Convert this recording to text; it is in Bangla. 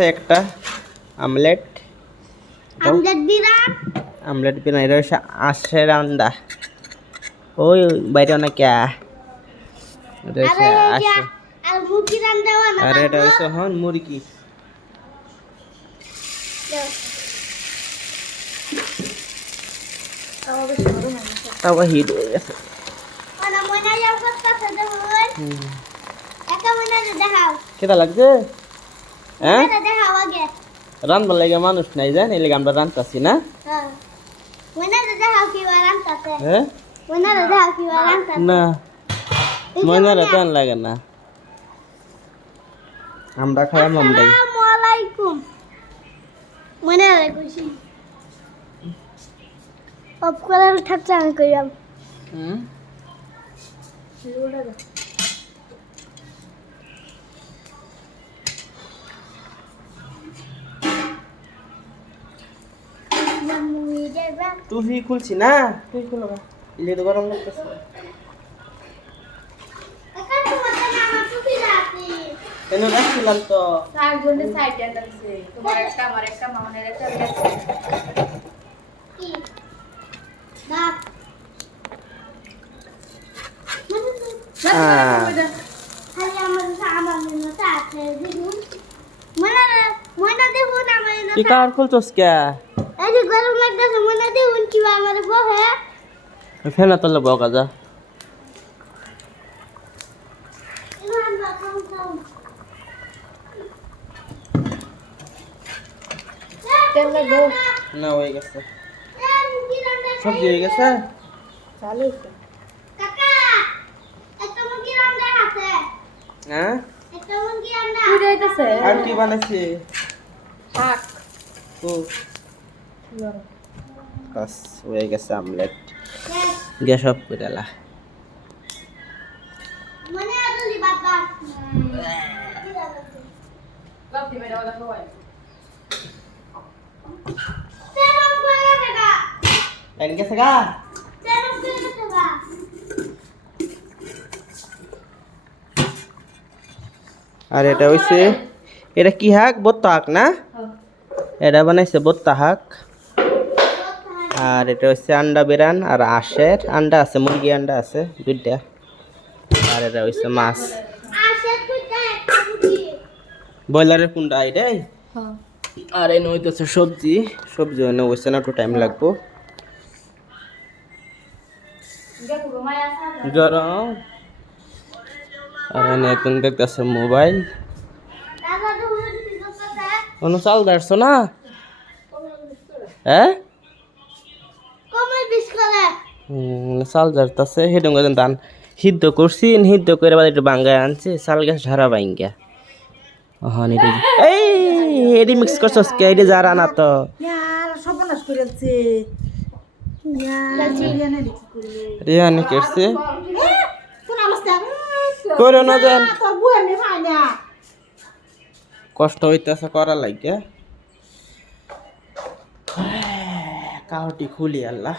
গেছে একটা আমলেট আমলেট বিনা এটা হচ্ছে আঁশের আন্ডা ওই বাইরে অনেক এটা হচ্ছে আঁশে আর এটা হচ্ছে হন মুরগি তাও হিট হয়ে গেছে কেটা লাগছে হ্যাঁ রান্নার লাগে মানুষ নাই জান এই লাগে আমরা রান্তাছি না হ্যাঁ না ময়নারা তো লাগে না আমরা খাই আমরাই অফ করার থাকছে আমি কইরাম তুই খুলছি না তুই খুলো ইলে তো গরম লাগতেছে কেন রাখছিলাম তো চার জনের সাইডে আছে তোমার একটা আমার একটা মামনের একটা কি বাপ খালি আমার মতো আছে দেখুন মনে দেখুন আমার কি কার খুলছস কে এই যে গরম লাগতেছে মনে দেখুন কি আমার বহে ফেনা তোলে বকা যা না হয়ে গেছে সবজি হয়ে গেছে চালু কাকা একটা মুরগি রান্না আছে হ্যাঁ একটা মুরগি রান্না তুই যাইতেছে আর কি বানাইছে শাক ও বাস হয়ে গেছে আমলেট গ্যাস অফ করে দালা মনে আদুলি বাবা লাভ দিবে দাও দেখো ভাই তেরম কইরা কাকা লাইন গেছে গা তেরম কইরা কাকা আর এটা হইছে এটা কি শাক বত্তা শাক না এটা বানাইছে বত্তা শাক আর এটা হচ্ছে আন্ডা বেরান আর আঁশের আন্ডা আছে মুরগি আন্ডা আছে দুইটা আর এটা হচ্ছে মাছ আসে কইতা একটা মুরগি ব্রয়লারের কুন্ডা এটাই হ্যাঁ আর এই হইতেছে সবজি সবজি এনে হইছে না একটু টাইম লাগবো দেখো মায়া সাদা গরম আর এনে একদম দেখতেছে মোবাইল দাদা তো হইছে কথা কোনো চাল দাঁড়ছো না হ্যাঁ কমই বিশ করে চাল দাঁড়তাছে হেডুম গেছেন ধান সিদ্ধ করছি সিদ্ধ করে বাদ একটু বাঙ্গায় আনছে চাল গাছ ঝাড়া বাইঙ্গা হন এটি এই এটি মিক্স করছস কে এটি যারা না তো ইয়ার সর্বনাশ করেছে রিহানি কেটছে কোন অবস্থা করো না দেন তোর বুয়া নে ভাই না কষ্ট হইতেছে করা লাগে কাহটি খুলি আল্লাহ